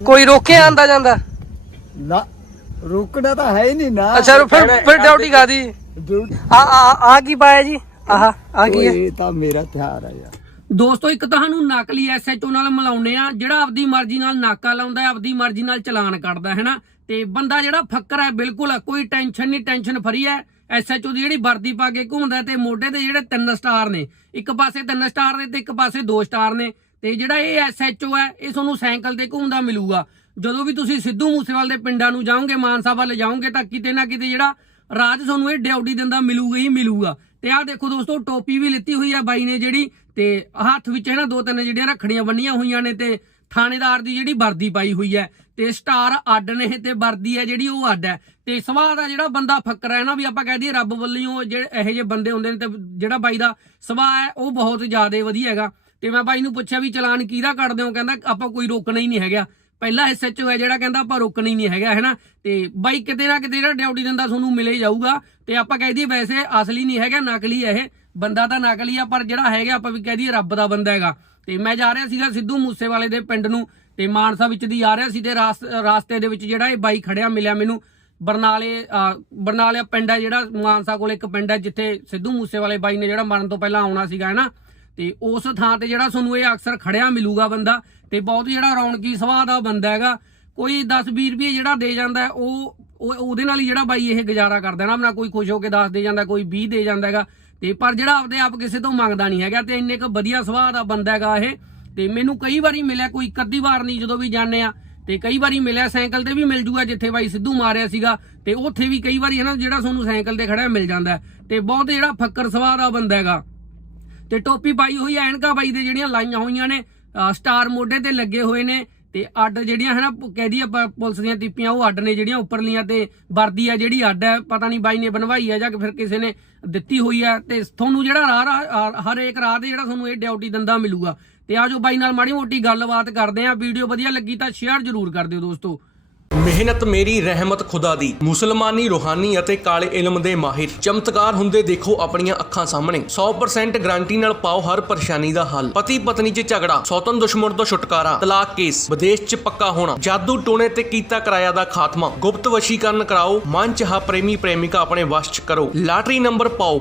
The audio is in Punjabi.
ਕੋਈ ਰੋਕੇ ਆਂਦਾ ਜਾਂਦਾ? ਨਾ ਰੁਕਣਾ ਤਾਂ ਹੈ ਹੀ ਨਹੀਂ ਨਾ। ਅੱਛਾ ਫਿਰ ਫਿਰ ਡਿਊਟੀ ਕਾਦੀ ਡਿਊਟੀ ਆ ਆ ਆ ਕੀ ਪਾਇਆ ਜੀ? ਆਹ ਆ ਕੀ ਹੈ? ਇਹ ਤਾਂ ਮੇਰਾ ਤਿਉਹਾਰ ਆ ਯਾਰ। ਦੋਸਤੋ ਇੱਕ ਤੁਹਾਨੂੰ ਨਕਲੀ ਐਸਐਚਓ ਨਾਲ ਮਿਲਾਉਣੇ ਆ ਜਿਹੜਾ ਆਪਦੀ ਮਰਜ਼ੀ ਨਾਲ ਨਾਕਾ ਲਾਉਂਦਾ ਹੈ ਆਪਦੀ ਮਰਜ਼ੀ ਨਾਲ ਚਲਾਨ ਕੱਢਦਾ ਹੈ ਨਾ? ਤੇ ਬੰਦਾ ਜਿਹੜਾ ਫੱਕਰ ਹੈ ਬਿਲਕੁਲ ਕੋਈ ਟੈਨਸ਼ਨ ਨਹੀਂ ਟੈਨਸ਼ਨ ਫਰੀ ਹੈ। ਐਸਐਚਓ ਦੀ ਜਿਹੜੀ ਵਰਦੀ ਪਾ ਕੇ ਘੁੰਮਦਾ ਹੈ ਤੇ ਮੋਢੇ ਤੇ ਜਿਹੜੇ ਤਿੰਨ ਸਟਾਰ ਨੇ ਇੱਕ ਪਾਸੇ ਤਿੰਨ ਸਟਾਰ ਨੇ ਤੇ ਇੱਕ ਪਾਸੇ ਦੋ ਸਟਾਰ ਨੇ ਤੇ ਜਿਹੜਾ ਇਹ ਐਸਐਚਓ ਹੈ, ਇਹ ਤੁਹਾਨੂੰ ਸਾਈਕਲ ਤੇ ਘੁੰਮਦਾ ਮਿਲੂਗਾ। ਜਦੋਂ ਵੀ ਤੁਸੀਂ ਸਿੱਧੂ ਮੂਸੇਵਾਲ ਦੇ ਪਿੰਡਾਂ ਨੂੰ ਜਾਓਗੇ ਮਾਨਸਾ ਵੱਲ ਜਾਓਗੇ, ਤਾਂ ਕਿਤੇ ਨਾ ਕਿਤੇ ਜਿਹੜਾ ਰਾਜ ਤੁਹਾਨੂੰ ਇਹ ਡਿਊਟੀ ਦਿੰਦਾ ਮਿਲੂਗਾ ਹੀ ਮਿਲੂਗਾ। ਤੇ ਆਹ ਦੇਖੋ ਦੋਸਤੋ, ਟੋਪੀ ਵੀ ਲਿੱਤੀ ਹੋਈ ਆ ਬਾਈ ਨੇ ਜਿਹੜੀ, ਤੇ ਹੱਥ ਵਿੱਚ ਹੈ ਨਾ ਦੋ ਤਿੰਨ ਜਿਹੜੀਆਂ ਰੱਖੜੀਆਂ ਬੰਨੀਆਂ ਹੋਈਆਂ ਨੇ ਤੇ ਥਾਣੇਦਾਰ ਦੀ ਜਿਹੜੀ ਵਰਦੀ ਪਾਈ ਹੋਈ ਹੈ। ਤੇ ਸਟਾਰ ਅੱਡ ਨੇ ਤੇ ਵਰਦੀ ਹੈ ਜਿਹੜੀ ਉਹ ਅੱਡ ਹੈ। ਤੇ ਸੁਭਾਅ ਦਾ ਜਿਹੜਾ ਬੰਦਾ ਫੱਕਰ ਹੈ ਨਾ ਵੀ ਆਪਾਂ ਕਹਿ ਦਈਏ ਰੱਬ ਵੱਲੋਂ ਜਿਹੜੇ ਇਹੋ ਜਿਹੇ ਬੰਦੇ ਹੁੰਦੇ ਨੇ ਤੇ ਜਿਹੜਾ ਬਾਈ ਦਾ ਸੁਭਾਅ ਹੈ, ਉਹ ਬਹੁਤ ਜ਼ਿਆਦਾ ਵਧੀਆ ਹੈਗਾ। ਤੇ ਮੈਂ ਬਾਈ ਨੂੰ ਪੁੱਛਿਆ ਵੀ ਚਲਾਨ ਕਿਹਦਾ ਕੱਢਦੇ ਹੋ? ਕਹਿੰਦਾ ਆਪਾਂ ਕੋਈ ਰੋਕਣਾ ਹੀ ਨਹੀਂ ਹੈਗਾ। ਪਹਿਲਾ ਐਸਐਚਓ ਹੈ ਜਿਹੜਾ, ਕਹਿੰਦਾ ਆਪਾਂ ਰੋਕਣਾ ਹੀ ਨਹੀਂ ਹੈਗਾ, ਹੈਨਾ? ਤੇ ਬਾਈ ਕਿਤੇ ਨਾ ਕਿਤੇ ਜਿਹੜਾ ਡਿਊਟੀ ਦਿੰਦਾ ਤੁਹਾਨੂੰ ਮਿਲੇ ਜਾਊਗਾ। ਤੇ ਆਪਾਂ ਕਹਿ ਦਈਏ ਵੈਸੇ ਅਸਲੀ ਨਹੀਂ ਹੈਗਾ, ਨਕਲੀ ਹੈ ਇਹ। ਬੰਦਾ ਤਾਂ ਨਕਲੀ ਆ, ਪਰ ਜਿਹੜਾ ਹੈਗਾ ਆਪਾਂ ਵੀ ਕਹਿ ਦਈਏ ਰੱਬ ਦਾ ਬੰਦਾ ਹੈਗਾ। ਤੇ ਮੈਂ ਜਾ ਰਿਹਾ ਸੀਗਾ ਸਿੱਧੂ ਮੂਸੇਵਾਲੇ ਦੇ ਪਿੰਡ ਨੂੰ, ਤੇ ਮਾਨਸਾ ਵਿੱਚ ਦੀ ਆ ਰਿਹਾ ਸੀ ਤੇ ਰਾਸ- ਰਾਸਤੇ ਦੇ ਵਿੱਚ ਜਿਹੜਾ ਇਹ ਬਾਈ ਖੜਿਆ, ਮਿਲਿਆ ਮੈਨੂੰ। ਬਰਨਾਲੇ ਬਰਨਾਲੇ ਪਿੰਡ ਹੈ ਜਿਹੜਾ, ਮਾਨਸਾ ਕੋਲ ਇੱਕ ਪਿੰਡ ਹੈ, ਜਿੱਥੇ ਸਿੱਧੂ ਮੂਸੇਵਾਲੇ ਬਾਈ ਨੇ ਜਿਹੜਾ ਮਰਨ ਤੋਂ ਪਹਿਲਾਂ ਆਉਣਾ ਸੀਗਾ, ਹੈਨਾ? ਤੇ ਉਸ ਥਾਂ ਤੇ ਜਿਹੜਾ ਤੁਹਾਨੂੰ ਇਹ ਅਕਸਰ ਖੜਿਆ ਮਿਲੂਗਾ ਬੰਦਾ ਤੇ ਬਹੁਤ ਜਿਹੜਾ ਰੌਣਕੀ ਸੁਭਾਅ ਦਾ ਬੰਦਾ ਹੈਗਾ, ਕੋਈ 10 20 ਰੁਪਏ ਜਿਹੜਾ ਦੇ ਜਾਂਦਾ, ਉਹ ਉਹਦੇ ਨਾਲ ਹੀ ਜਿਹੜਾ ਬਾਈ ਇਹ ਗੁਜ਼ਾਰਾ ਕਰਦਾ ਨਾ ਆਪਣਾ ਕੋਈ ਖੁਸ਼ ਹੋ ਕੇ 10 ਦੇ ਜਾਂਦਾ, ਕੋਈ 20 ਦੇ ਜਾਂਦਾ ਹੈਗਾ, ਤੇ ਪਰ ਜਿਹੜਾ ਆਪਦੇ ਆਪ ਕਿਸੇ ਤੋਂ ਮੰਗਦਾ ਨਹੀਂ ਹੈਗਾ ਤੇ ਇੰਨੇ ਕੁ ਵਧੀਆ ਸੁਭਾਅ ਦਾ ਬੰਦਾ ਹੈਗਾ ਇਹ, ਤੇ ਮੈਨੂੰ ਕਈ ਵਾਰੀ ਮਿਲਿਆ, ਕੋਈ ਇੱਕ ਅੱਧੀ ਵਾਰ ਨਹੀਂ ਜਦੋਂ ਵੀ ਜਾਂਦੇ ਆ ਤੇ ਕਈ ਵਾਰੀ ਮਿਲਿਆ, ਸਾਈਕਲ ਤੇ ਵੀ ਮਿਲ ਜੂਗਾ ਜਿੱਥੇ ਬਾਈ ਸਿੱਧੂ ਮਾਰਿਆ ਸੀਗਾ, ਤੇ ਉੱਥੇ ਵੀ ਕਈ ਵਾਰੀ ਹੈ ਨਾ ਜਿਹੜਾ ਤੁਹਾਨੂੰ ਸਾਈਕਲ ਤੇ ਖੜਿਆ ਮਿਲ ਜਾਂਦਾ ਹੈ। ਤੇ ਬਹੁਤ ਜਿਹੜਾ ਫੱਕਰ ਸੁਭਾਅ ਦਾ ਬੰਦਾ ਹੈਗਾ ਤੇ ਟੋਪੀ ਪਾਈ ਹੋਈ ਐਨਕਾ ਬਾਈ ਦੇ ਜਿਹੜੀਆਂ ਲਾਈਆਂ ਹੋਈਆਂ ਨੇ ਸਟਾਰ ਮੋਢੇ ਤੇ ਲੱਗੇ ਹੋਏ ਨੇ ਤੇ ਅੱਡ ਜਿਹੜੀਆਂ ਹੈ ਨਾ ਕਹਦੀ ਆਪਾਂ ਪੁਲਿਸ ਦੀਆਂ ਟਿੱਪੀਆਂ, ਉਹ ਅੱਡ ਨੇ ਜਿਹੜੀਆਂ ਉੱਪਰਲੀਆਂ ਤੇ ਵਰਦੀ ਆ ਜਿਹੜੀ ਅੱਡ ਹੈ ਪਤਾ ਨਹੀਂ ਬਾਈ ਨੇ ਬਣਵਾਈ ਹੈ ਜਾਂ ਫਿਰ ਕਿਸੇ ਨੇ ਦਿੱਤੀ ਹੋਈ ਹੈ ਤੇ ਤੁਹਾਨੂੰ ਜਿਹੜਾ ਰਾਹ, ਰਾਹ- ਹਰ ਇੱਕ ਰਾਹ ਤੇ ਜਿਹੜਾ ਤੁਹਾਨੂੰ ਇਹ ਡਿਊਟੀ ਦੰਦਾ ਮਿਲੂਗਾ। ਤੇ ਆਜੋ ਬਾਈ ਨਾਲ ਮਾੜੀ ਮੋਟੀ ਗੱਲਬਾਤ ਕਰਦੇ ਆਂ, ਵੀਡੀਓ ਵਧੀਆ ਲੱਗੀ ਤਾਂ ਸ਼ੇਅਰ ਜ਼ਰੂਰ ਕਰ ਦਿਓ ਦੋਸਤੋ। ਮਿਹਨਤ ਮੇਰੀ, ਰਹਿਮਤ ਖੁਦਾ ਦੀ। ਮੁਸਲਮਾਨੀ ਰੂਹਾਨੀ ਅਤੇ ਕਾਲੇ ਇਲਮ ਦੇ ਮਾਹਿਰ। ਚਮਤਕਾਰ ਹੁੰਦੇ ਦੇਖੋ ਆਪਣੀਆਂ ਅੱਖਾਂ ਸਾਹਮਣੇ। 100% ਗਾਰੰਟੀ ਨਾਲ ਪਾਓ ਹਰ ਪਰੇਸ਼ਾਨੀ ਦਾ ਹੱਲ। ਪਤੀ ਪਤਨੀ 'ਚ ਝਗੜਾ, ਸੌਤਨ ਦੁਸ਼ਮਣ ਤੋਂ ਛੁਟਕਾਰਾ, ਤਲਾਕ ਕੇਸ, ਵਿਦੇਸ਼ 'ਚ ਪੱਕਾ ਹੋਣਾ, ਜਾਦੂ ਟੋਣੇ ਤੇ ਕੀਤਾ ਕਿਰਾਇਆ ਦਾ ਖਾਤਮਾ। ਗੁਪਤ ਵਸ਼ੀਕਰਨ ਕਰਾਓ, ਮਨ ਚਾਹ ਪ੍ਰੇਮੀ ਪ੍ਰੇਮਿਕਾ ਆਪਣੇ ਵਸ਼ 'ਚ ਕਰੋ। ਲਾਟਰੀ ਨੰਬਰ ਪਾਓ